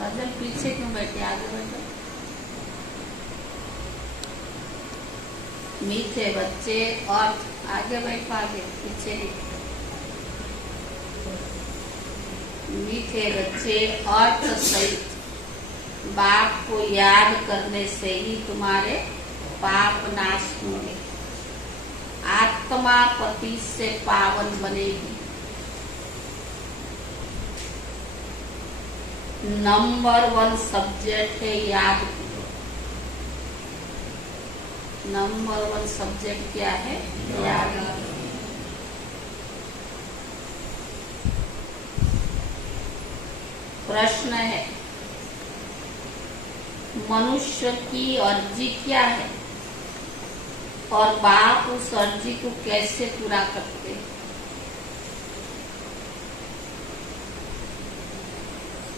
काजल पीछे क्यों बैठे, आगे बैठो। मीठे बच्चे और आगे बैठो, आगे पीछे नहीं। मीठे बच्चे अर्थ सहित बाप को याद करने से ही तुम्हारे पाप नाश होंगे, आत्मा पति से पावन बनेगी। नंबर 1 सब्जेक्ट है याद करो। नंबर 1 सब्जेक्ट क्या है? याद करो। प्रश्न है, मनुष्य की अर्जी क्या है और बाप उस अर्जी को कैसे पूरा करते हैं?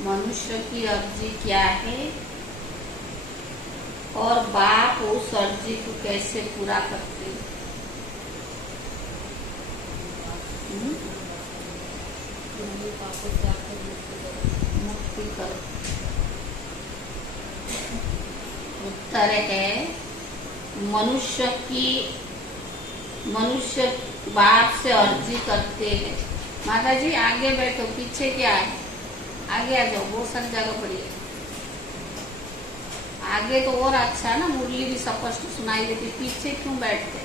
मनुष्य की अर्जी क्या है और बाप उस अर्जी को कैसे पूरा करते हैं? मुक्ति करो। उत्तर है, मनुष्य बाप से अर्जी करते हैं। माता जी आगे बैठो, पीछे क्या है? आगे आ जाओ, बहुत सारी जगह पड़ी है। आगे तो और अच्छा है ना, मुरली भी स्पष्ट सुनाई देती। पीछे क्यों बैठते?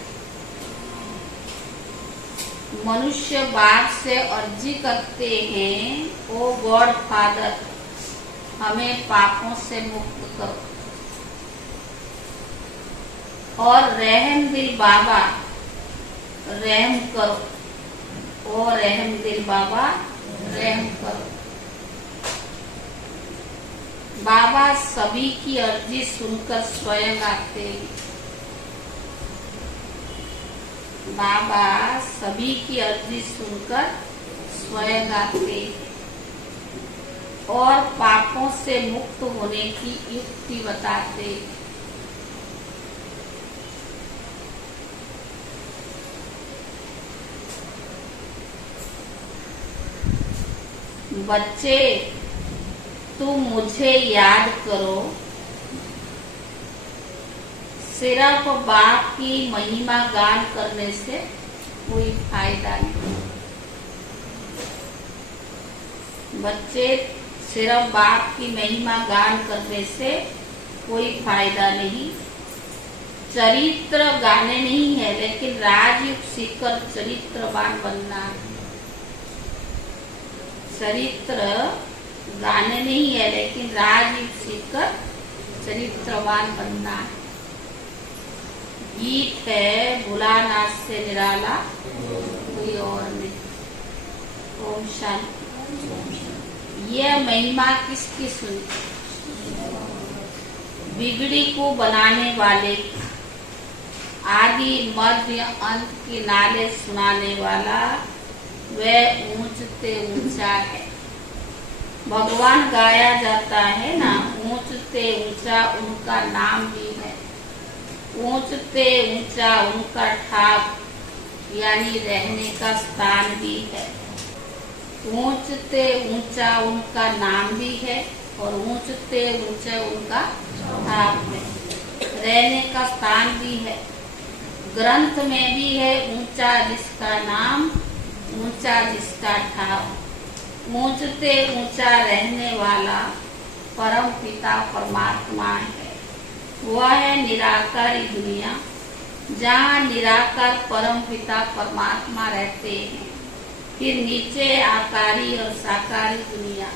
मनुष्य बाप से अर्जी करते हैं, ओ गॉड फादर हमें पापों से मुक्त करो। और रहम दिल बाबा रहम करो, ओ रहम दिल बाबा रहम करो। बाबा सभी की अर्जी सुनकर स्वयं आते हैं। बाबा सभी की अर्जी सुनकर स्वयं आते हैं और पापों से मुक्त होने की युक्ति बताते हैं। बच्चे तुम मुझे याद करो, सिर्फ बाप की महिमा गान करने से कोई फायदा नहीं। बच्चे सिर्फ बाप की महिमा गान करने से कोई फायदा नहीं। चरित्र गाने नहीं है, लेकिन राजयुग सीखकर चरित्रवान बनना है। चरित्र गाने नहीं है, लेकिन राजयुग सीखकर चरित्रवान बनना है। गीत है भोलानाथ से निराला कोई और नहीं। ओम शांति। यह महिमा किसकी सुनी? बिगड़ी को बनाने वाले, आदि मध्य अंत के नाले सुनाने वाला, वह ऊंचते ऊंचा है। भगवान गाया जाता है ना, ऊंचते ऊंचा उनका नाम भी है। ऊंचते ऊंचा उनका ठाप यानी रहने का स्थान भी है। ऊंचते ऊंचा उनका नाम भी है और ऊंचते ऊंचा उनका ठाप है। रहने का स्थान भी है। ग्रंथ में भी है, ऊंचा जिसका नाम, ऊंचा जिसका ठाप। ऊंचते ऊंचा रहने वाला परम पिता परमात्मा है। वह है निराकारी दुनिया, जहाँ निराकार परम पिता परमात्मा रहते हैं। फिर नीचे आकारी और साकारी दुनिया।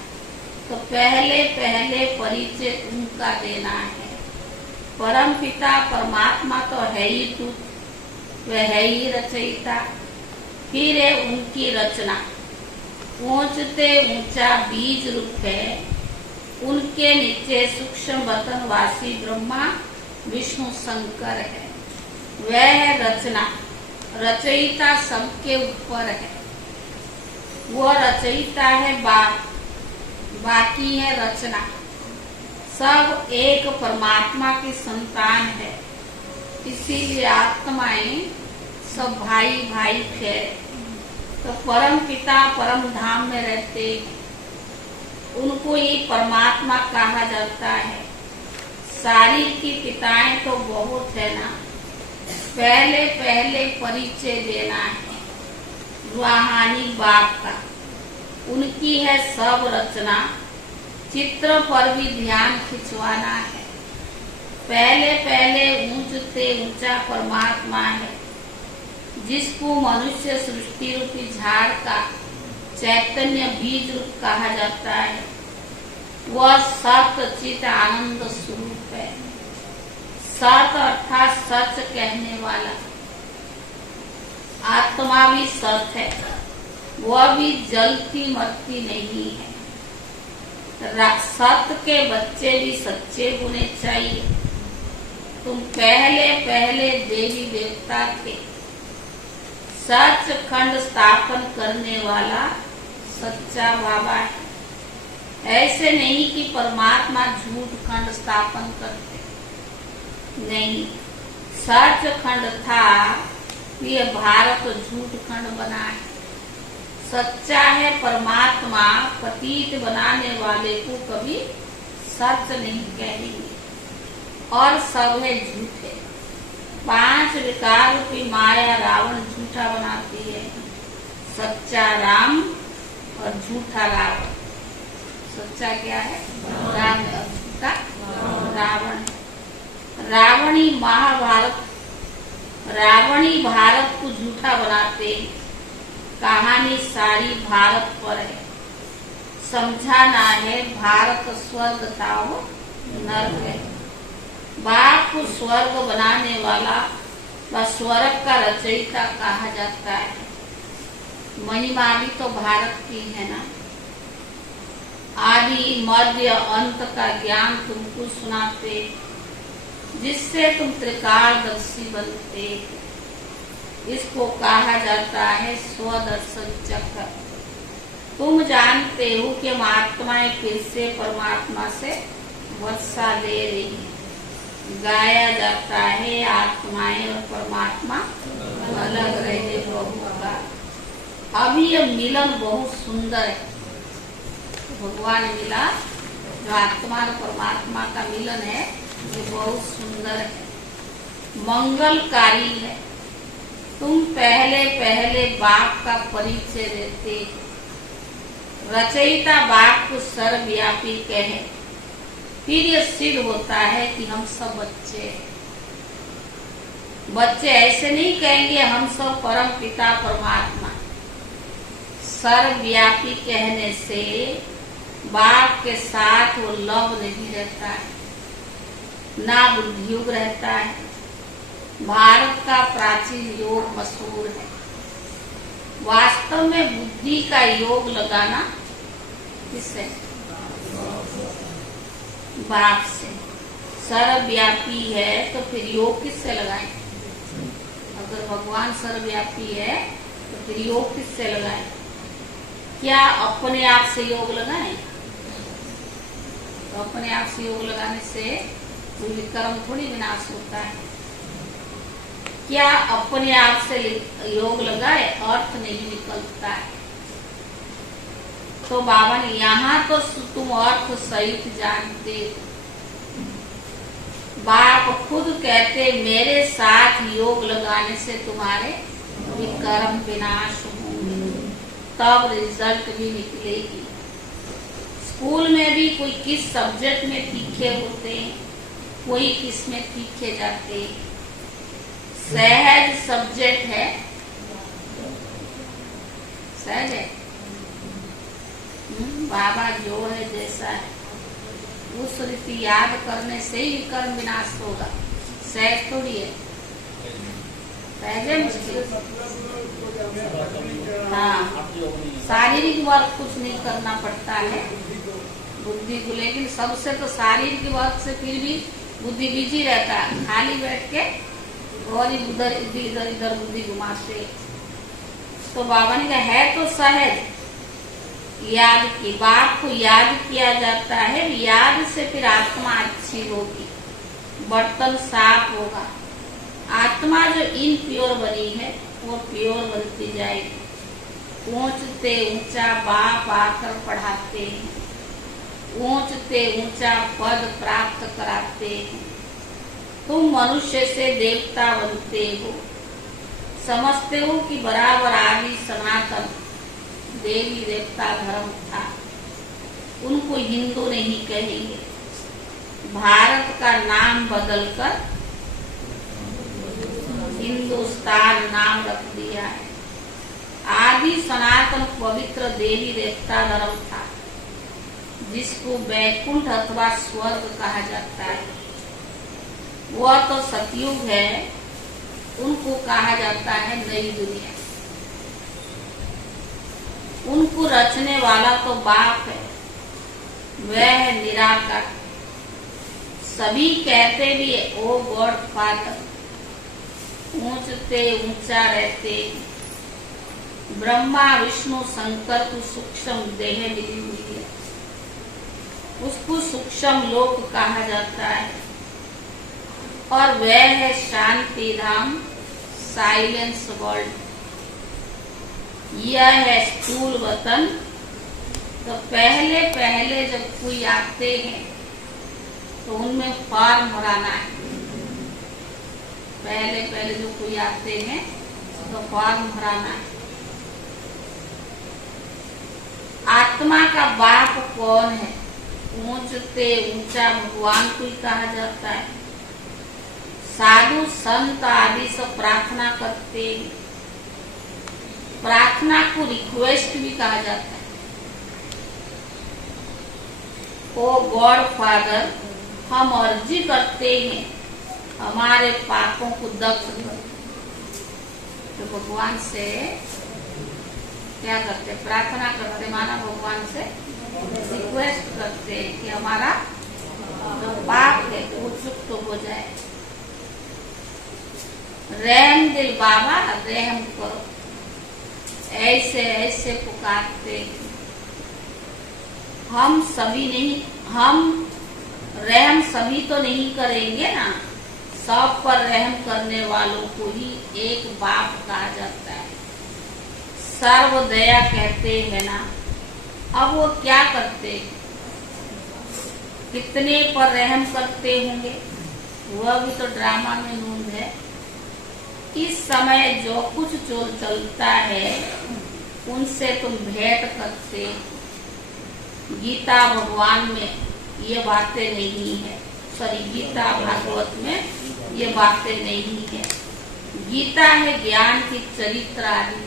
तो पहले पहले परिचय उनका देना है। परम पिता परमात्मा तो है ही तू, वह है ही रचयिता। फिर है उनकी रचना। ऊंचते ऊंचा बीज रूप है। उनके नीचे सूक्ष्म वतनवासी ब्रह्मा विष्णु शंकर है। वह है रचना। रचयिता सबके ऊपर है। वह रचयिता है बाप, बाकी है रचना। सब एक परमात्मा की संतान है। इसीलिए आत्माएं सब भाई भाई थे। तो परम पिता परम धाम में रहते, उनको ही परमात्मा कहा जाता है। शरीर की पिताएं तो बहुत है ना, पहले पहले परिचय देना है रूहानी बाप का। उनकी है सब रचना, चित्र पर भी ध्यान खिंचवाना है। पहले पहले ऊंचते ऊंचा परमात्मा है, जिसको मनुष्य सृष्टि रूपी झाड़ का चैतन्य बीज रूप कहा जाता है। वह सत्य चित आनंद स्वरूप है। सत अर्थात सच कहने वाला। आत्मा भी सत है, वह भी जलती मरती नहीं है। सत्य के बच्चे भी सच्चे होने चाहिए। तुम पहले पहले देवी देवता थे। सच खंड स्थापन करने वाला सच्चा बाबा है। ऐसे नहीं कि परमात्मा झूठ खंड स्थापन करते, नहीं। सच खंड था, ये भारत झूठ खंड बना है। सच्चा है परमात्मा, पतित बनाने वाले को कभी सच नहीं कहेंगे, और सब है झूठे। 5 विकार रूपी माया रावण झूठा बनाती है। सच्चा राम और झूठा रावण। सच्चा क्या है? राम है, और झूठा रावण है। रावणी महाभारत, रावणी भारत को झूठा बनाते। कहानी सारी भारत पर है। समझाना है भारत स्वर्ग था, वो नर्क है। बाप को स्वर्ग बनाने वाला व स्वर्ग का रचयिता कहा जाता है। महिमा भी तो भारत की है ना। आदि मध्य अंत का ज्ञान तुमको सुनाते, जिससे तुम त्रिकालदर्शी बनते। इसको कहा जाता है स्वदर्शन चक्र। तुम जानते हो कि हम आत्माएं फिर से परमात्मा से वर्षा ले रही है। गाया जाता है आत्माएं और परमात्मा अलग रहे होगा। अभी यह मिलन बहुत सुंदर है। भगवान मिला, जो आत्मा और परमात्मा का मिलन है, ये बहुत सुंदर है, मंगलकारी है। तुम पहले पहले बाप का परिचय देते। रचयिता बाप को सर्वव्यापी कहे, फिर यह सिद्ध होता है कि हम सब बच्चे हैं। बच्चे ऐसे नहीं कहेंगे हम सब परम पिता परमात्मा। सर्वव्यापी कहने से बाप के साथ वो लव नहीं रहता है, ना बुद्धियुग रहता है। भारत का प्राचीन योग मशहूर है। वास्तव में बुद्धि का योग लगाना किससे? बाप से। सर्वव्यापी है तो फिर योग किससे लगाएं? अगर भगवान सर्वव्यापी है तो फिर योग किससे लगाएं? क्या अपने आप से योग लगाएं? तो अपने आप से योग लगाने से कोई कर्म थोड़ी विनाश होता है। क्या अपने आप से योग लगाए अर्थ नहीं निकलता है। तो बाबा ने यहाँ तो तुम अर्थ सहित जानते। बाप खुद कहते मेरे साथ योग लगाने से तुम्हारे विकर्म विनाश होंगे, तब रिजल्ट भी निकलेगी। स्कूल में भी कोई किस सब्जेक्ट में तीखे होते हैं, कोई किस में तीखे जाते हैं। सहज सब्जेक्ट है, सहज है। बाबा जो है जैसा है उस रीति याद करने से ही कर्म विनाश होगा। सहज थोड़ी है, सहज है मुश्किल। हाँ, शारीरिक वर्क कुछ नहीं करना पड़ता है बुद्धि को, लेकिन सबसे तो शारीरिक वर्क से फिर भी बुद्धि बिजी रहता है। खाली बैठ के और इधर इधर इधर बुद्धि घुमाते। तो बाबा ने कहा है तो सहज याद की। बाप को याद किया जाता है, याद से फिर आत्मा अच्छी होगी, बर्तन साफ होगा। आत्मा जो इनप्योर बनी है वो प्योर बनती जाएगी। ऊंचते ऊंचा बाप आकर पढ़ाते हैं। ऊंचते ऊंचा पद प्राप्त कराते हैं। तुम मनुष्य से देवता बनते हो। समझते हो कि बराबर आदि सनातन देवी देवता धर्म था। उनको हिंदू नहीं कहेंगे, भारत का नाम बदलकर हिंदुस्तान नाम रख दिया है। आदि सनातन पवित्र देवी देवता धर्म था, जिसको वैकुंठ अथवा स्वर्ग कहा जाता है। वह तो सतयुग है, उनको कहा जाता है नई दुनिया। उनको रचने वाला तो बाप है, वह है निराकार। सभी कहते भी है ओ गॉड फादर। ऊंचते ऊंचा रहते, ब्रह्मा विष्णु शंकर को सूक्ष्म देह मिली हुई है, उसको सूक्ष्म लोक कहा जाता है। और वह है शांति धाम, साइलेंस वर्ल्ड। यह है स्थूल वतन। तो पहले पहले जब कोई आते हैं तो उनमें फॉर्म भराना है। पहले पहले जो कोई आते हैं तो फॉर्म भराना है। आत्मा का बाप कौन है? ऊंचते ऊंचा भगवान को ही कहा जाता है। साधु संत आदि सब प्रार्थना करते हैं। प्रार्थना को रिक्वेस्ट भी कहा जाता है। ओ गॉड फादर, हम अर्जी करते हैं हमारे पापों को दग्ध कर। तो भगवान से क्या करते? प्रार्थना करते, माना भगवान से रिक्वेस्ट करते हैं कि हमारा जो पाप है वो चुप हो जाए। रहम दिल बाबा, रहम करो, ऐसे ऐसे पुकारते। हम सभी नहीं, हम रहम सभी तो नहीं करेंगे ना, सब पर रहम करने वालों को ही एक बाप कहा जाता है। सर्वदया कहते हैं ना। अब वो क्या करते? कितने पर रहम करते होंगे? वह भी तो ड्रामा में नूंद है। इस समय जो कुछ जो चलता है उनसे तुम भेंट करते। गीता भगवान में ये बातें नहीं है, सॉरी गीता भागवत में ये बातें नहीं है। गीता है ज्ञान की चरित्र आदि,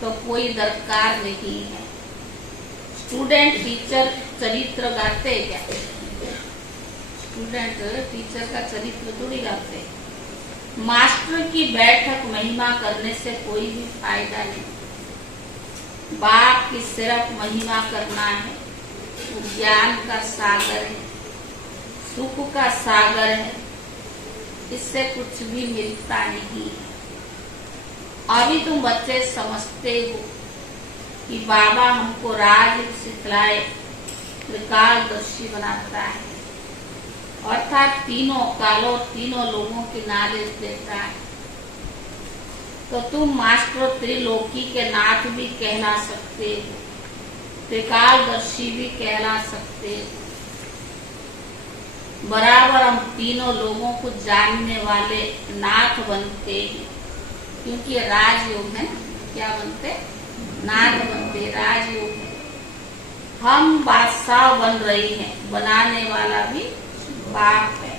तो कोई दरकार नहीं है। स्टूडेंट टीचर चरित्र गाते क्या? स्टूडेंट टीचर का चरित्र थोड़ी गाते। मास्टर की बैठक महिमा करने से कोई भी फायदा नहीं। बाप की सिर्फ महिमा करना है। वो ज्ञान का सागर है, सुख का सागर है, इससे कुछ भी मिलता नहीं है। अभी तुम बच्चे समझते हो कि बाबा हमको राज सिखलाए, त्रिकालदर्शी बनाता है, अर्थात तीनों कालों तीनों लोगों की नॉलेज देता है। तो तुम मास्टर त्रिलोकी के नाथ भी कहला सकते हो, त्रिकालदर्शी भी कहला सकते हो। बराबर हम तीनों लोगों को जानने वाले नाथ बनते हैं, क्योंकि राजयोग है। क्या बनते? नाथ बनते, राजयोग है। हम बादशाह बन रही हैं, बनाने वाला भी बाप है।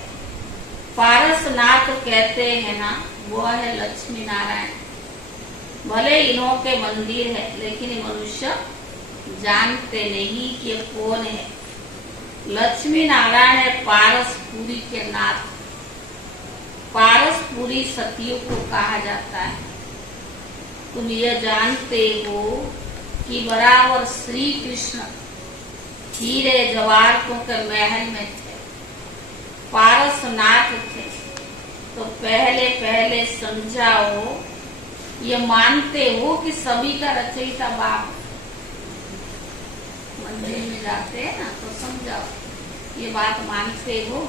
पारसनाथ कहते हैं ना, वो है लक्ष्मी नारायण। भले इन्हों के मंदिर है, लेकिन ये मनुष्य जानते नहीं कि ये कौन है। लक्ष्मी नारायण है पारसपुरी के नाथ। पारसपुरी सतयुग को कहा जाता है। तुम ये जानते हो कि बराबर श्री कृष्ण हीरे जवाहरों के महल में थे, पारसनाथ थे। तो पहले पहले समझाओ, ये मानते हो कि सभी का रचयिता बाप। मंदिर में जाते हैं ना, तो समझाओ, ये बात मानते हो?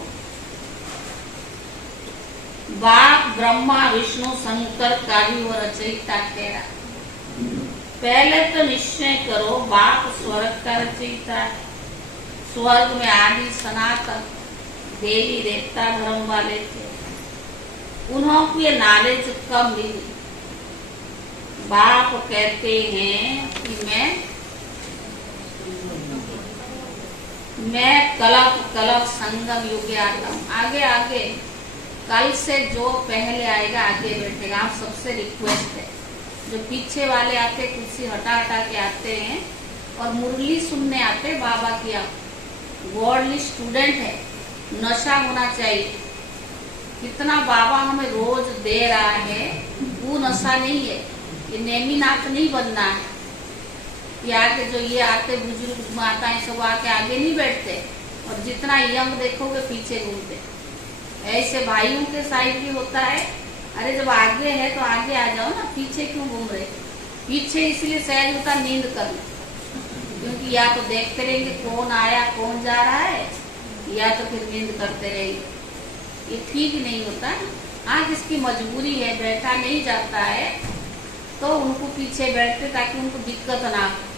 बाप ब्रह्मा विष्णु शंकर का भी वो रचयिता कह रहा। पहले तो निश्चय करो बाप स्वर्ग का रचयिता है, स्वर्ग में आदि सनातन देवी देवता धर्म वाले थे। उन्होंने ये नॉलेज कब मिली? बाप कहते हैं कि मैं कलप कलप संगम युग्यातम। आगे आगे कल से जो पहले आएगा आगे बैठेगा। आप सबसे रिक्वेस्ट है, जो पीछे वाले आते कुर्सी हटा हटा के आते हैं और मुरली सुनने आते बाबा की, आप गॉडली स्टूडेंट है, नशा होना चाहिए। कितना बाबा हमें रोज दे रहा है, वो नशा नहीं है। ये नेमीनाथ नहीं बनना है। ये आके जो ये आते बुजुर्ग माताएं सब आके आगे नहीं बैठते, और जितना यंग देखोगे पीछे घूमते। ऐसे भाइयों के साइड भी होता है, अरे जब आगे है तो आगे आ जाओ ना, पीछे क्यों घूम रहे? पीछे इसलिए सहज होता नींद करना, क्योंकि या तो देखते रहेंगे कौन आया कौन जा रहा है, या तो फिर नींद करते रहेंगे। ये ठीक नहीं होता है। हाँ, जिसकी मजबूरी है, बैठा नहीं जाता है, तो उनको पीछे बैठते ताकि उनको दिक्कत ना हो।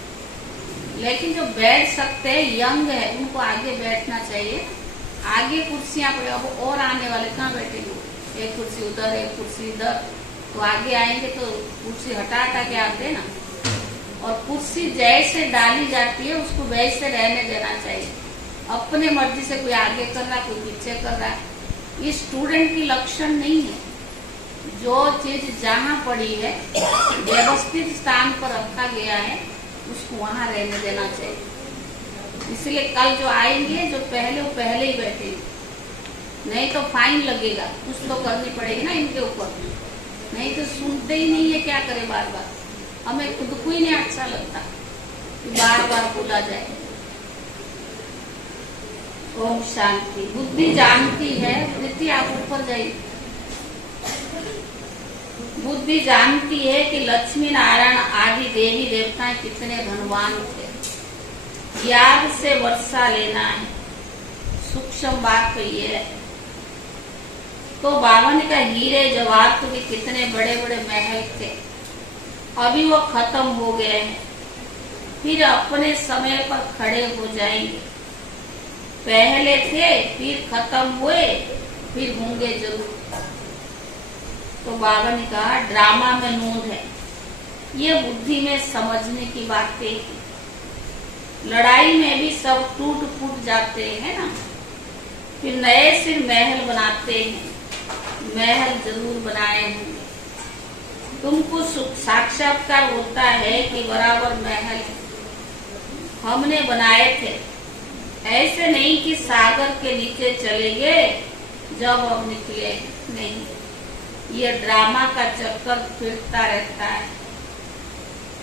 लेकिन जो बैठ सकते हैं, यंग है, उनको आगे बैठना चाहिए। आगे कुर्सियां पड़े, अब और आने वाले कहाँ बैठेंगे? एक कुर्सी उधर एक कुर्सी इधर, तो आगे आएंगे तो कुर्सी हटा हटा के आते ना। और कुर्सी जैसे डाली जाती है उसको वैसे रहने देना चाहिए। अपने मर्जी से कोई आगे कर रहा, कोई पीछे कर रहा है, ये स्टूडेंट की लक्षण नहीं है। जो चीज जहाँ पड़ी है, व्यवस्थित स्थान पर रखा गया है, उसको वहां रहने देना चाहिए। इसलिए कल जो आएंगे, जो पहले वो पहले ही बैठेंगे, नहीं तो फाइन लगेगा। कुछ तो करनी पड़ेगी ना इनके ऊपर, नहीं तो सुनते ही नहीं है। क्या करे बार बार? हमें खुद को ही नहीं अच्छा लगता कि बार बार बोला जाए। ओम शांति। बुद्धि जानती है, प्रीति आप ऊपर जाइए। बुद्धि जानती है कि लक्ष्मी नारायण आदि देवी देवताएं कितने धनवान थे। याद से वर्षा लेना है, सूक्ष्म बात तो ये है। तो बाबा ने कहा हीरे जवाहर तो भी कितने बड़े बड़े महल थे, अभी वो खत्म हो गए हैं, फिर अपने समय पर खड़े हो जाएंगे। पहले थे, फिर खत्म हुए, फिर होंगे जरूर। तो बाबा ने कहा ड्रामा में नूर है, ये बुद्धि में समझने की बातें हैं। लड़ाई में भी सब टूट फूट जाते हैं ना, फिर नए सिर महल बनाते हैं। महल जरूर बनाए होंगे। तुमको साक्षात्कार होता है कि बराबर महल हमने बनाए थे। ऐसे नहीं कि सागर के नीचे चले गए जब अब निकले, नहीं। ये ड्रामा का चक्कर फिरता रहता है।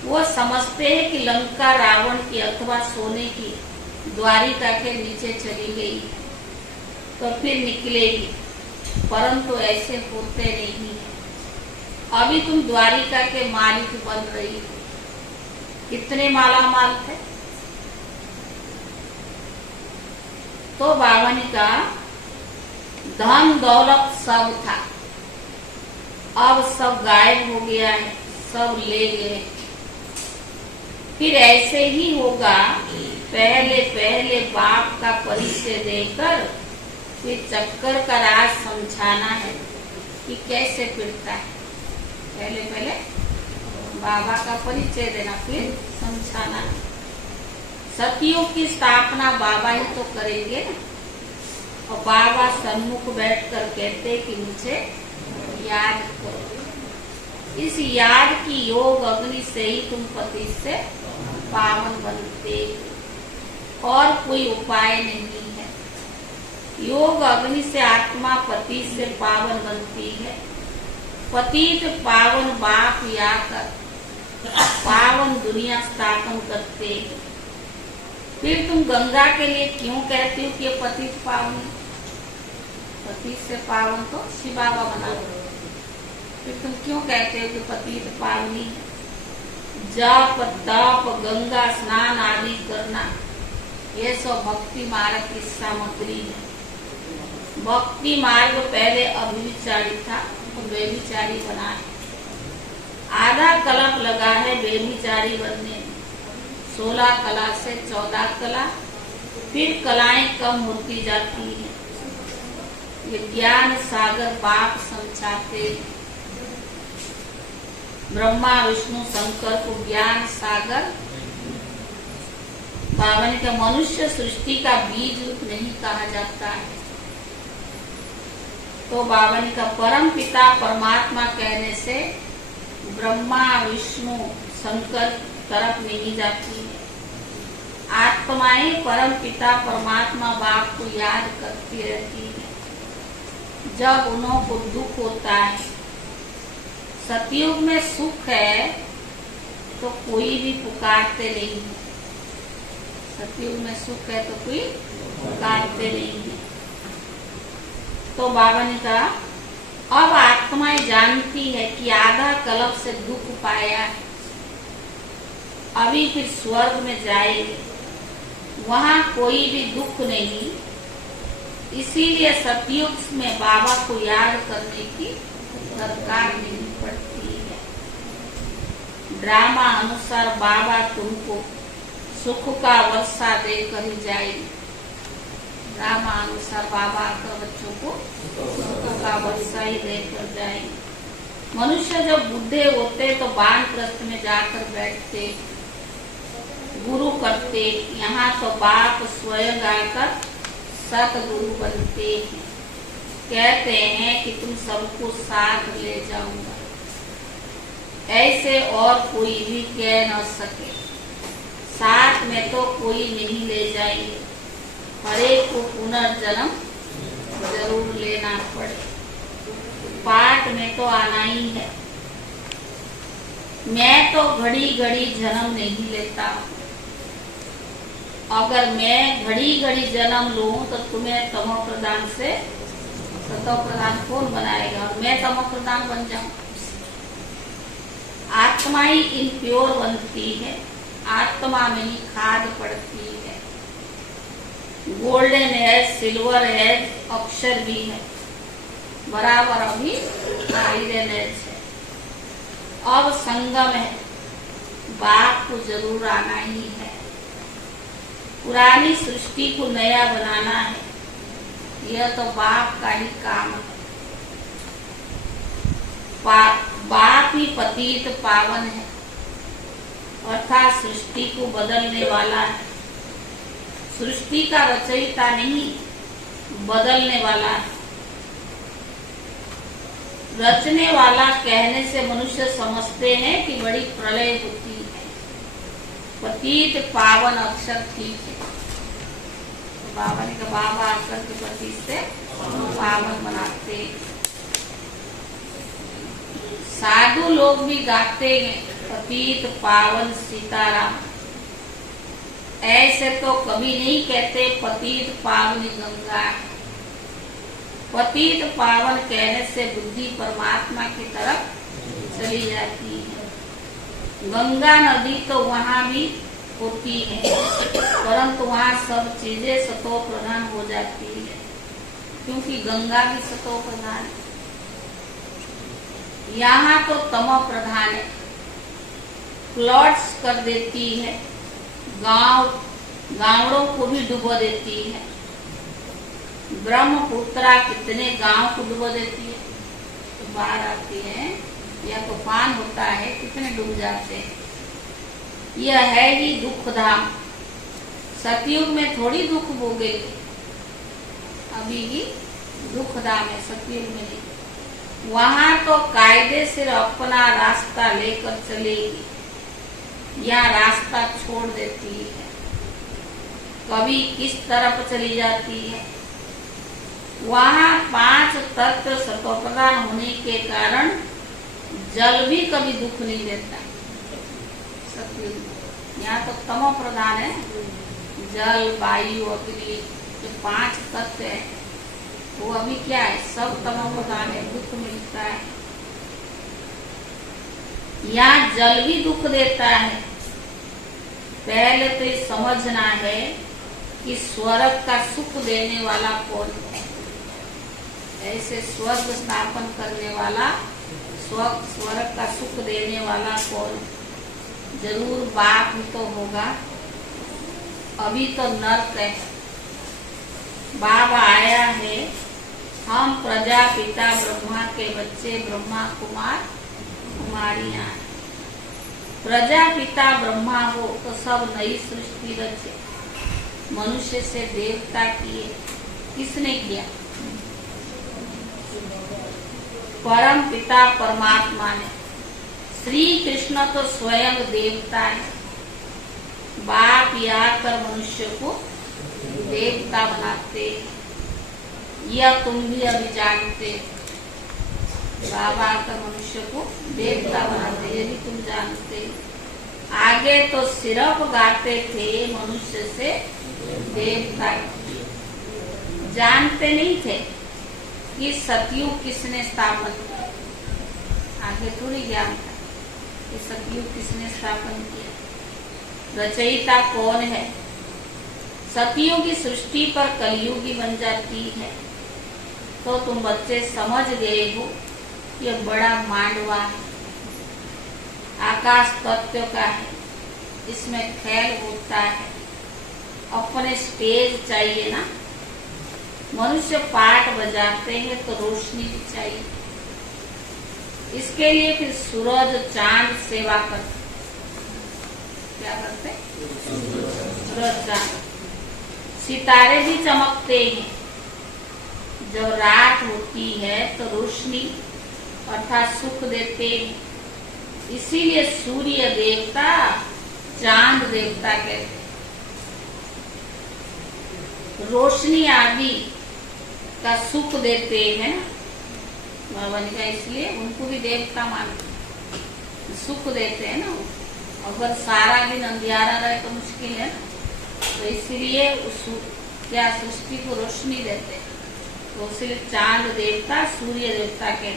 वो समझते हैं कि लंका रावण की अथवा सोने की द्वारिका के नीचे चली गई तो फिर निकलेगी, परंतु ऐसे होते नहीं है। अभी तुम द्वारिका के मालिक बन रही हो। कितने मालामाल थे। तो बाबा ने कहा धन दौलत सब था, अब सब गायब हो गया है, सब ले गए। फिर ऐसे ही होगा, पहले पहले बाप का परिचय देकर फिर चक्कर का राज समझाना है कि कैसे फिरता है। पहले पहले बाबा का परिचय देना, फिर समझाना है। सतयुग की स्थापना बाबा ही तो करेंगे ना। और बाबा सन्मुख बैठकर कहते कि मुझे याद करो। इस याद की योग अग्नि से ही तुम पति से पावन बनते, और कोई उपाय नहीं है। योग अग्नि से आत्मा पति से पावन बनती है। पतित पावन बाप याकर पावन दुनिया स्थापन करते हैं। फिर तुम गंगा के लिए क्यों कहते हो कि ये पतित पावन? पति से पावन तो शिव बाबा बना दो। फिर तुम क्यों कहते हो कि पतित पावनी है? जप तप गंगा स्नान आदि करना, ये सब भक्ति मार्ग की सामग्री है। भक्ति मार्ग पहले अभिचारी था, तो बेविचारी बना है। आधा कलप लगा है बेविचारी बनने में। 16 कला से 14 कला, फिर कलाएं कम होती जाती है। ये ज्ञान सागर बाप समझाते, ब्रह्मा विष्णु शंकर को ज्ञान सागर। बाबा ने कहा मनुष्य सृष्टि का बीज रूप नहीं कहा जाता है। तो बाबा ने कहा परम पिता परमात्मा कहने से ब्रह्मा विष्णु शंकर तरफ नहीं जाती है। आत्माएं परम पिता परमात्मा बाप को याद करती रहती है जब उन्हों को दुख होता है। सतयुग में सुख है तो कोई भी पुकारते नहीं है। सतयुग में सुख है तो कोई पुकारते नहीं है। तो बाबा ने कहा अब आत्माएं जानती है कि आधा कल्प से दुख पाया है, अभी फिर स्वर्ग में जाएगी, वहां कोई भी दुख नहीं। इसीलिए सतयुग में बाबा को याद करने की दरकार नहीं पड़ती है। ड्रामा अनुसार बाबा तुमको सुख का वर्षा देकर ही जाएगी। ड्रामा अनुसार बाबा आकर बच्चों को सुख का वर्षा ही देकर जाएंगे। मनुष्य जब बुढ़े होते तो वानप्रस्थ में जाकर बैठते, गुरु करते। यहाँ तो बाप स्वयं आकर सतगुरु बनते हैं। कहते हैं कि तुम सबको साथ ले जाऊंगा, ऐसे और कोई भी कह न सके। साथ में तो कोई नहीं ले जाएंगे, हरेक को पुनर्जन्म जरूर लेना पड़े। पाठ में तो आना ही है। मैं तो घड़ी घड़ी जन्म नहीं लेता हूँ। अगर मैं घड़ी घड़ी जन्म लूं तो तुम्हें तमो प्रधान से सतो प्रधान कौन बनाएगा, और मैं तमो प्रधान बन जाऊं। आत्मा ही इम्प्योर बनती है, आत्मा में ही खाद पड़ती है। गोल्डन है, सिल्वर है, अक्षर भी है, बराबर अभी आयरन है। अब संगम है, बाप को जरूर आना ही है। पुरानी सृष्टि को नया बनाना है, यह तो बाप का ही काम है। बाप ही पतित पावन है, अर्थात सृष्टि को बदलने वाला है। सृष्टि का रचयिता नहीं, बदलने वाला है। रचने वाला कहने से मनुष्य समझते हैं कि बड़ी प्रलय होती है। पतित पावन अक्षर ठीक है। तो बाबा ने कहा बाबा अक्षर के प्रति से पावन बनाते हैं। साधु लोग भी गाते हैं पतित पावन सीताराम। ऐसे तो कभी नहीं कहते पतित पावन गंगा। पतित पावन कहने से बुद्धि परमात्मा की तरफ चली जाती है। गंगा नदी तो वहाँ भी होती है, परंतु वहाँ सब चीजें सतो प्रधान हो जाती है, क्योंकि गंगा भी सतो प्रधान है। यहाँ तो तमो प्रधान है, फ्लड्स कर देती है, गांवों को भी डुबो देती है। ब्रह्मपुत्रा कितने गांव को डुबो देती है, तो बाढ़ आती है या तूफान होता है, कितने डूब जाते हैं। यह है ही दुख धाम। सतयुग में थोड़ी दुख भोगेगी, अभी ही दुख धाम है, सतयुग में नहीं। वहां तो कायदे से अपना रास्ता लेकर चलेगी, या रास्ता छोड़ देती है, कभी किस तरफ चली जाती है। वहाँ 5 तत्व सतोप्रधान होने के कारण जल भी कभी दुख नहीं देता। यहाँ तो तमो प्रधान है, जल वायु अग्नि, जो 5 तत्व है वो अभी क्या है, सब तमो प्रधान है, दुख मिलता है। यहाँ जल भी दुख देता है। पहले तो ये समझना है कि स्वर्ग का सुख देने वाला कौन है। ऐसे स्वर्ग स्थापन करने वाला, स्वर्ग का सुख देने वाला कौन? जरूर बाप ही तो होगा। अभी तो नर्क है, बाप आया है, हम प्रजापिता ब्रह्मा के बच्चे, ब्रह्मा कुमार कुमारियां। प्रजापिता ब्रह्मा हो तो सब नई सृष्टि रचे, मनुष्य से देवता किए, किसने किया? परम पिता परमात्मा ने। श्री कृष्ण तो स्वयं देवता है। बाप आकर मनुष्य को देवता बनाते, यह तुम भी अभी जानते। बाबा आकर मनुष्य को देवता बनाते, ये भी तुम जानते। आगे तो सिर्फ गाते थे मनुष्य से देवता, जानते नहीं थे कि सतयुग किसने स्थापन किया। आगे थोड़ी ज्ञान था कि सतयुग किसने स्थापन किया, रचयिता कौन है। सतयुगी सृष्टि पर कलयुगी बन जाती है। तो तुम बच्चे समझ गए हो यह बड़ा मांडवा है, आकाश तत्व का है, इसमें खेल होता है। अपने स्टेज चाहिए ना, मनुष्य पाठ बजाते हैं तो रोशनी भी चाहिए। इसके लिए फिर सूरज चांद सेवा करते। क्या करते? सूरज चांद, सितारे भी चमकते हैं। जब रात होती है तो रोशनी अर्थात सुख देते हैं। इसीलिए सूर्य देवता चांद देवता कहते हैं। रोशनी आदि का सुख देते हैं भगवान का, इसलिए उनको भी देवता मानते, सुख देते हैं ना। अगर सारा दिन अंधियारा रहे तो मुश्किल है ना, तो इसलिए उस क्या सृष्टि को रोशनी देते हैं। तो इसलिए चांद देवता सूर्य देवता के।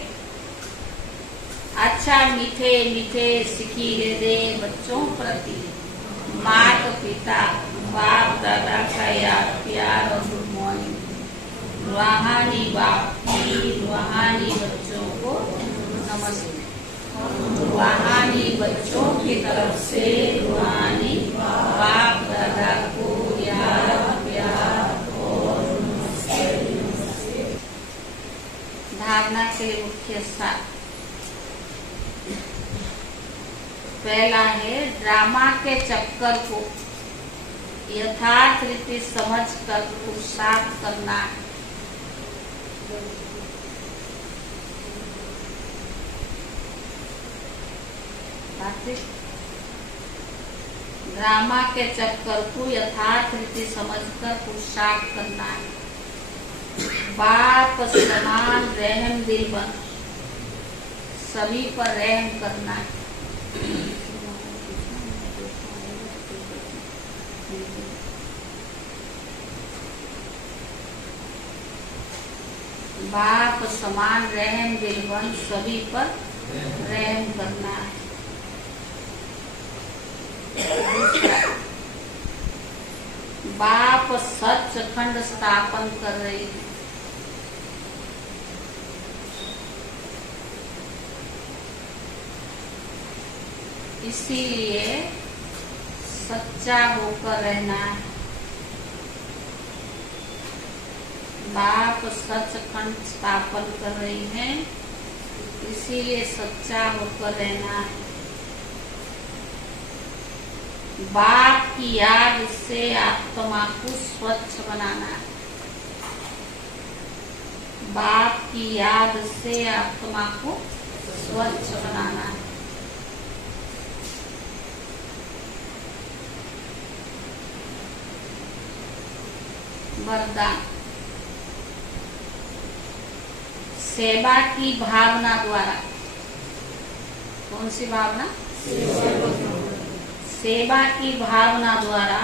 अच्छा मीठे मीठे सिखी दे बच्चों प्रति माता पिता बाप दादा का याद प्यार और गुड मॉर्निंग। रूहानी बाप की रूहानी बच्चों को नमस्ते। रूहानी बच्चों की तरफ से रूहानी बाप दादा को याद प्यार और नमस्ते। धारणा के मुख्य सार पहला है ड्रामा के चक्कर को यथार्थ रीति समझ कर पुरुषार्थ करना है। ड्रामा के चक्कर को यथार्थ रीति समझकर पुरुषार्थ करना है। बाप समान रहम दिल बन सभी पर रहम करना है। बाप समान रहम दिल बन सभी पर रहम करना है। बाप सच खंड स्थापन कर रही है। इसीलिए सच्चा होकर रहना है। बाप सच खंड स्थापन कर रही है, इसीलिए सच्चा होकर रहना है। बाप की याद से आत्मा को स्वच्छ बनाना है। बाप की याद से आत्मा को स्वच्छ बनाना है। वरदान सेवा की भावना द्वारा। कौन सी भावना? सेवा की भावना द्वारा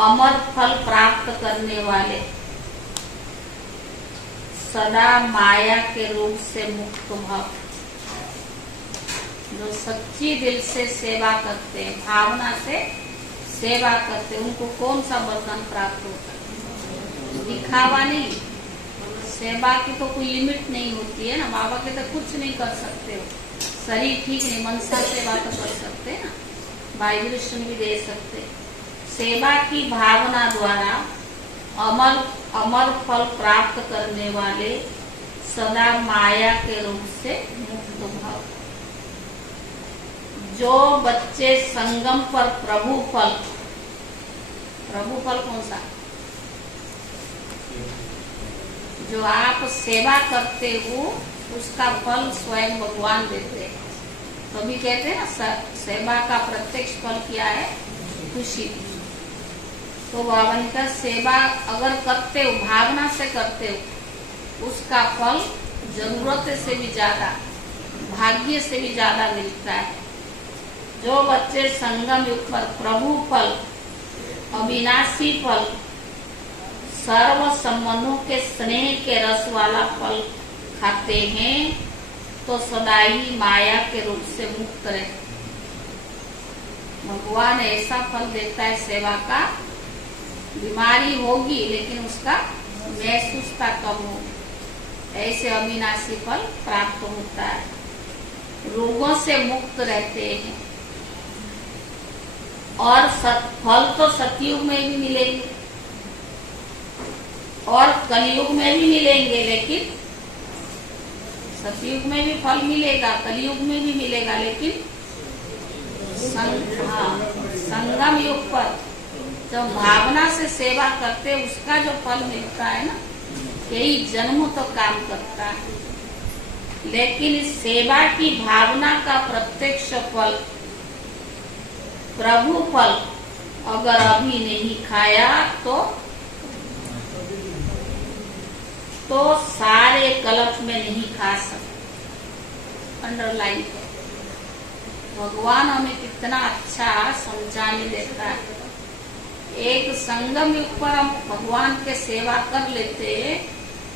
अमर फल प्राप्त करने वाले सदा माया के रोग से मुक्त भक्त जो सच्ची दिल से सेवा करते हैं, भावना से सेवा करते, उनको कौन सा वरदान प्राप्त होता है? दिखावा नहीं। सेवा की तो कोई लिमिट नहीं होती है ना। बाबा के तो कुछ नहीं कर सकते हो, शरीर ठीक नहीं, मनसा सेवा तो कर सकते हैं ना, वाइब्रेशन भी दे सकते। सेवा की भावना द्वारा अमर अमर फल प्राप्त करने वाले सदा माया के रूप से मुक्त भाव। जो बच्चे संगम पर प्रभु फल कौन सा, जो आप सेवा करते हो उसका फल स्वयं भगवान देते हैं। तो भी कहते हैं ना, सेवा का प्रत्यक्ष फल क्या है, खुशी। तो बाबा ने कहा सेवा अगर करते हो, भावना से करते हो, उसका फल जरूरत से भी ज्यादा, भाग्य से भी ज्यादा मिलता है। जो बच्चे संगम युग पर प्रभु फल, अविनाशी फल, सर्व संबंधों के स्नेह के रस वाला फल खाते हैं तो सदा ही माया के रूप से मुक्त रहते। भगवान ऐसा फल देता है सेवा का, बीमारी होगी लेकिन उसका महसूसता कम हो, ऐसे अविनाशी फल प्राप्त होता है। रोगों से मुक्त रहते हैं और फल तो सतयुग में भी मिलेंगे और कलयुग में भी मिलेंगे, लेकिन सतयुग में भी फल मिलेगा, कलयुग में भी मिलेगा, लेकिन संगम युग पर जब भावना से सेवा करते उसका जो फल मिलता है ना, कई जन्मों तो काम करता है। लेकिन इस सेवा की भावना का प्रत्यक्ष फल, प्रभु फल अगर अभी नहीं खाया तो सारे कल्प में नहीं खा सकते। अंडरलाइन करो, भगवान हमें कितना अच्छा समझाने देता है। एक संगम युग पर हम भगवान के सेवा कर लेते हैं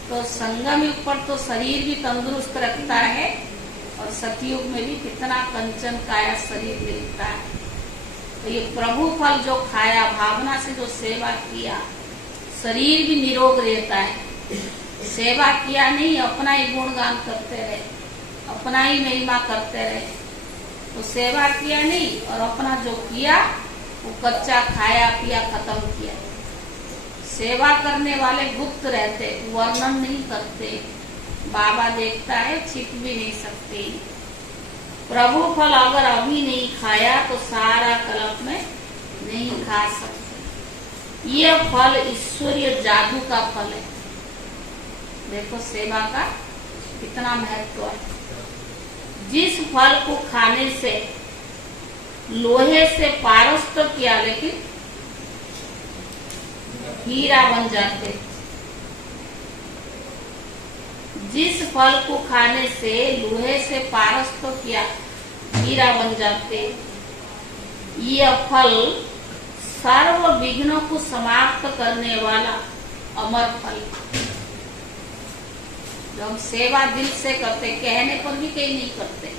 तो संगम युग पर तो शरीर भी तंदुरुस्त रखता है और सतयुग में भी कितना कंचन काया शरीर मिलता है। तो ये प्रभु फल जो खाया, भावना से जो सेवा किया, शरीर भी निरोग रहता है। सेवा किया नहीं, अपना ही गुणगान करते रहे, अपना ही महिमा करते रहे, तो सेवा किया नहीं और अपना जो किया वो कच्चा खाया पिया खत्म किया। सेवा करने वाले गुप्त रहते, वर्णन नहीं करते, बाबा देखता है, छिप भी नहीं सकते। प्रभु फल अगर अभी नहीं खाया तो सारा कल्प में नहीं खा सकते। ये फल ईश्वरीय जादू का फल है। देखो सेवा का कितना महत्व है। जिस फल को खाने से लोहे से पारस तो किया, लेकिन हीरा बन जाते। जिस फल को खाने से लोहे से पारस तो किया, हीरा बन जाते। यह फल सर्व विघ्नों को समाप्त करने वाला अमर फल। जब हम सेवा दिल से करते, कहने पर भी कहीं नहीं करते,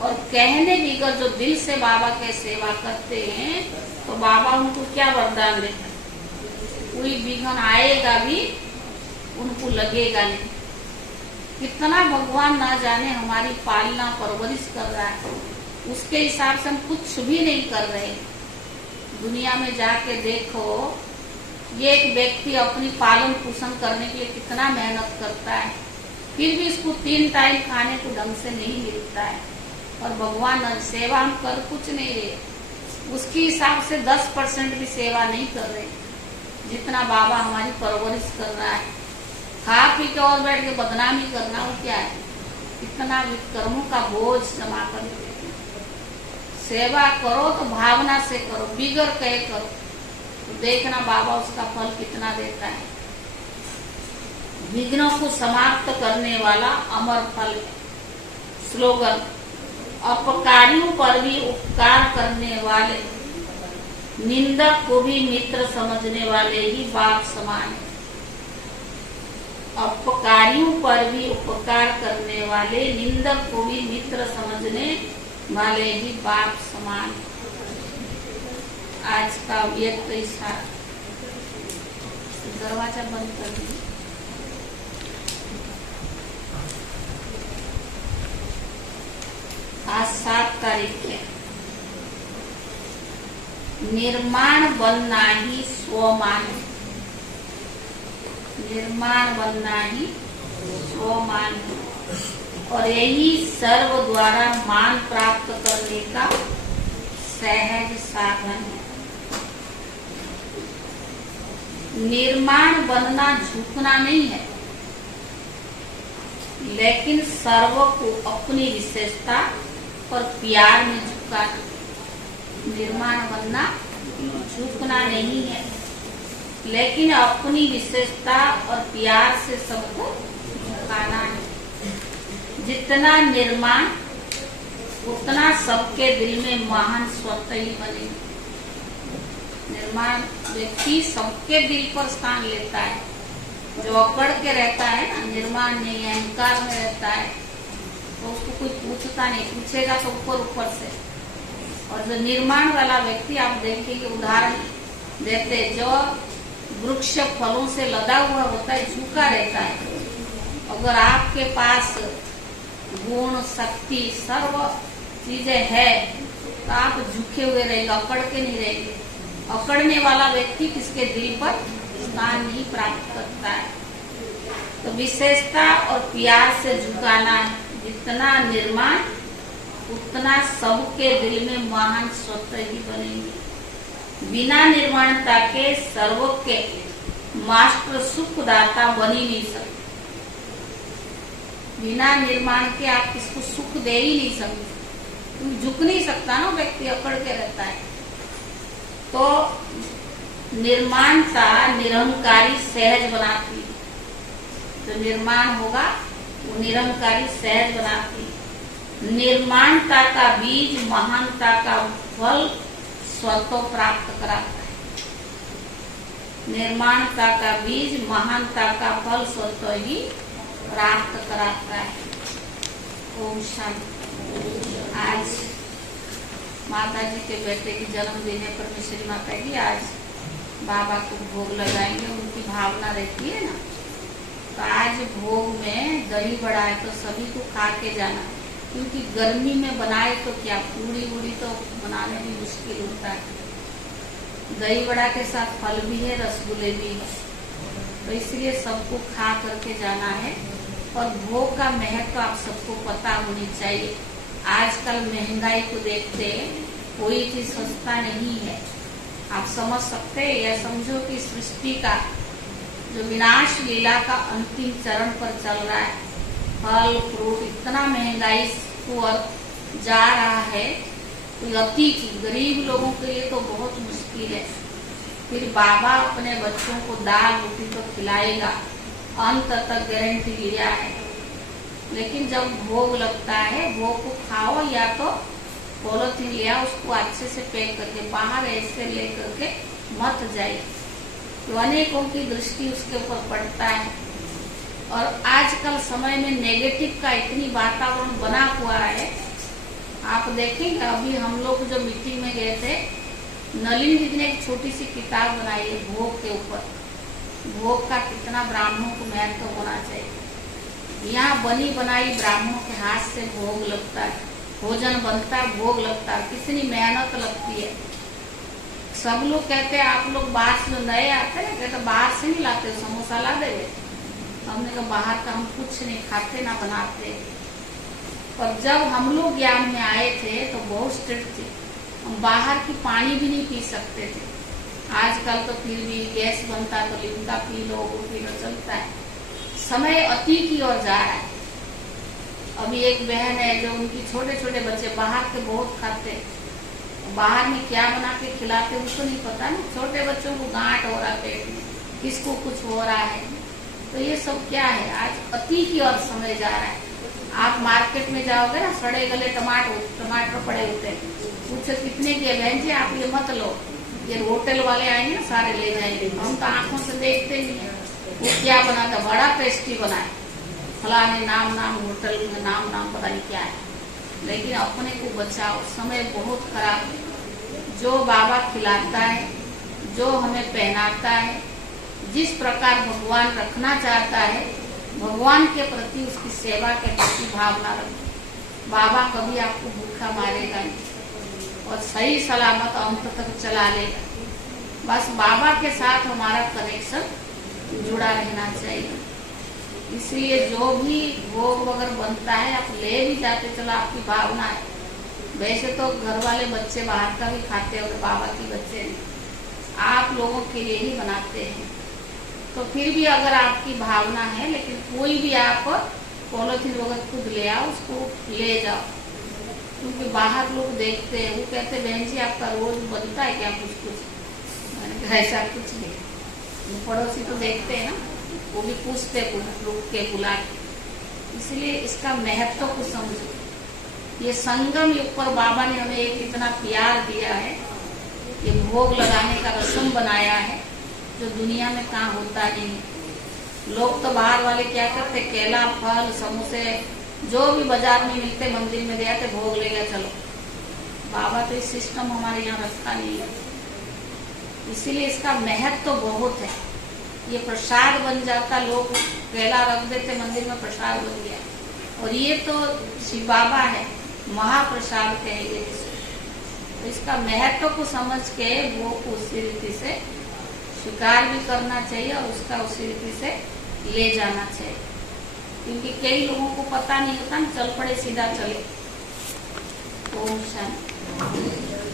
और कहने बिगर जो दिल से बाबा के सेवा करते हैं तो बाबा उनको क्या वरदान देता है, कोई विघ्न आएगा भी उनको लगेगा नहीं। कितना भगवान ना जाने हमारी पालना परवरिश कर रहा है, उसके हिसाब से हम कुछ भी नहीं कर रहे। दुनिया में जाके देखो, ये एक व्यक्ति अपनी पालन पोषण करने के लिए कितना मेहनत करता है, फिर भी इसको 3 टाइम खाने को ढंग से नहीं मिलता है। और भगवान सेवा हम कर कुछ नहीं रहे, उसके हिसाब से 10% भी सेवा नहीं कर रहे, जितना बाबा हमारी परवरिश कर रहा है। खा पी के और बैठ के बदनामी करना वो क्या है, इतना कर्मों का बोझ जमा कर देते। सेवा करो तो भावना से करो, बिगर कहे करो, तो देखना बाबा उसका फल कितना देता है। विघ्नों को समाप्त करने वाला अमर फल है। स्लोगन, अपकारियों पर भी उपकार करने वाले, निंदक को भी मित्र समझने वाले ही बाप समान है। अपकारियों पर भी उपकार करने वाले, निंदक को भी मित्र समझने वाले ही बाप समान। आज का व्यक्त इशारा, दरवाजा बंद कर दीजिए। आज 7 तारीख है। निर्माण बनना ही स्वमान है। निर्माण बनना ही स्वमान है और यही सर्व द्वारा मान प्राप्त करने का सहज साधन है। निर्माण बनना झुकना नहीं है, लेकिन सर्व को अपनी विशेषता और प्यार में झुकाना। निर्माण बनना झुकना नहीं है, लेकिन अपनी विशेषता और प्यार से सबको झुकाना है। जितना निर्माण उतना सबके दिल में महान स्वतः ही बनेगा। निर्माण व्यक्ति सबके दिल पर स्थान लेता है। जो अकड़ के रहता है ना, निर्माण नहीं, अहंकार में रहता है, तो उसको कोई पूछता नहीं, पूछेगा तो ऊपर ऊपर से। और जो निर्माण वाला व्यक्ति आप देखेंगे, उदाहरण देते, जो वृक्ष फलों से लदा हुआ होता है, झुका रहता है। अगर आपके पास गुण शक्ति सर्व चीजें है तो आप झुके हुए रहेंगे, अकड़ के नहीं रहेंगे। अकड़ने वाला व्यक्ति किसके दिल पर स्थान नहीं प्राप्त करता है। तो विशेषता और प्यार से झुकाना है। जितना निर्माण उतना सबके दिल में महान स्वतः ही बनेंगे। बिना निर्माणता के सर्व के मास्टर सुखदाता बन ही नहीं सकते। बिना निर्माण के आप किसको सुख दे ही नहीं सकते। झुक नहीं सकता ना, व्यक्ति अकड़ के रहता है। तो निर्माणता निरहंकारी सहज बनाती है। जो निर्माण होगा वो निरहंकारी सहज बनाती है। निर्माणता का बीज महानता का फल स्वतः प्राप्त कराता है। निर्माणता का बीज महानता का फल स्वतः ही प्राप्त कराता है। ओम शांति। आज माता जी के बेटे की जन्मदिन है परमेश्वरी माता की। आज बाबा को भोग लगाएंगे, उनकी भावना रहती है ना। तो आज भोग में दही बड़ा है तो सभी को खा के जाना, क्योंकि गर्मी में बनाए तो क्या, पूड़ी वूड़ी तो बनाने भी मुश्किल होता है। दही बड़ा के साथ फल भी है, रसगुल्ले भी है, तो इसलिए सबको खा करके जाना है। और भोग का महत्व तो आप सबको पता होनी चाहिए। आजकल महंगाई को देखते कोई चीज सस्ता नहीं है। आप समझ सकते हैं या समझो कि सृष्टि का जो विनाश लीला का अंतिम चरण पर चल रहा है। फल फ्रूट इतना महंगाई को जा रहा है, तो अति गरीब लोगों के लिए तो बहुत मुश्किल है। फिर बाबा अपने बच्चों को दाल रोटी तो खिलाएगा, अंत तक गारंटी लिया है। लेकिन जब भोग लगता है, भोग को खाओ या तो पॉलिथीन लिया, उसको अच्छे से पैक करके बाहर ऐसे ले करके मत जाइए, तो अनेकों की दृष्टि उसके ऊपर पड़ता है। और आजकल समय में नेगेटिव का इतनी वातावरण बना हुआ है। आप देखेंगे, अभी हम लोग जो मीटिंग में गए थे, नलिन जी ने एक छोटी सी किताब बनाई है भोग के ऊपर। भोग का कितना ब्राह्मणों को महत्व होना चाहिए। यहाँ बनी बनाई ब्राह्मणों के हाथ से भोग लगता है, भोजन बनता है, भोग लगता है, कितनी मेहनत लगती है। सब लोग कहते हैं आप लोग बाहर से जो नए आते हैं, कहते बाहर से नहीं लाते, समोसा ला देंगे। हमने कहा बाहर का हम कुछ नहीं खाते ना बनाते। और जब हम लोग ज्ञान में आए थे तो बहुत स्ट्रिक्ट थे, हम बाहर की पानी भी नहीं पी सकते थे। आजकल तो फिर भी गैस बनता तो लिमका पी लो, वो पी लो, चलता है। समय अति की ओर जा रहा है। अभी एक बहन है जो उनकी छोटे छोटे बच्चे बाहर के बहुत खाते, बाहर में क्या बना के खिलाते उसको नहीं पता ना। छोटे बच्चों को गांठ हो रहा पेट में, किसको कुछ हो रहा है। तो ये सब क्या है, आज अति की ओर समय जा रहा है। आप मार्केट में जाओगे ना, सड़े गले टमाटर पड़े होते हैं, पूछो कितने की है, बहन जी आप ये मत लो, ये होटल वाले आएंगे ना सारे ले जाएंगे। हम तो आंखों से देखते नहीं है वो क्या बना था, बड़ा टेस्टी बना है, फलाने नाम होटल में नाम पता नहीं क्या है। लेकिन अपने को बचाओ, समय बहुत खराब है। जो बाबा खिलाता है, जो हमें पहनाता है, जिस प्रकार भगवान रखना चाहता है, भगवान के प्रति उसकी सेवा के प्रति भावना रखो। बाबा कभी आपको भूखा मारेगा नहीं और सही सलामत अंत तक चला लेगा। बस बाबा के साथ हमारा कनेक्शन जुड़ा रहना चाहिए। इसलिए जो भी भोग वगैरह बनता है आप ले भी जाते चलो, आपकी भावना है। वैसे तो घर वाले बच्चे बाहर का भी खाते हैं और बाबा के बच्चे आप लोगों के लिए ही बनाते हैं। तो फिर भी अगर आपकी भावना है, लेकिन कोई भी आप पॉलिथीन वगैरह खुद ले आओ, उसको ले जाओ, क्योंकि बाहर लोग देखते हैं, वो कहते हैं बहन जी आपका रोज बनता है क्या कुछ कुछ? मैंने कहा ऐसा कुछ नहीं। पड़ोसी तो देखते हैं ना, वो भी पूछते रुक के बुला के। इसलिए इसका महत्व को समझो। ये संगम युग पर बाबा ने हमें एक इतना प्यार दिया है, ये भोग लगाने का रस्म बनाया है, जो दुनिया में कहाँ होता नहीं है। लोग तो बाहर वाले क्या करते, केला, फल, समोसे जो भी बाजार में मिलते मंदिर में दे आते, भोग लेगा चलो। बाबा तो इस सिस्टम हमारे यहाँ रखता नहीं है। इसीलिए इसका महत्व तो बहुत है। ये प्रसाद बन जाता, लोग केला रख देते मंदिर में, प्रसाद बन गया। और ये तो शिव बाबा है, महाप्रसाद कहेंगे इसे। तो इसका महत्व को समझ के वो उसी रीति से स्वीकार भी करना चाहिए और उसका उसी रीति से ले जाना चाहिए। क्योंकि कई लोगों को पता नहीं होता ना, चल पड़े सीधा चले। ओम शांति।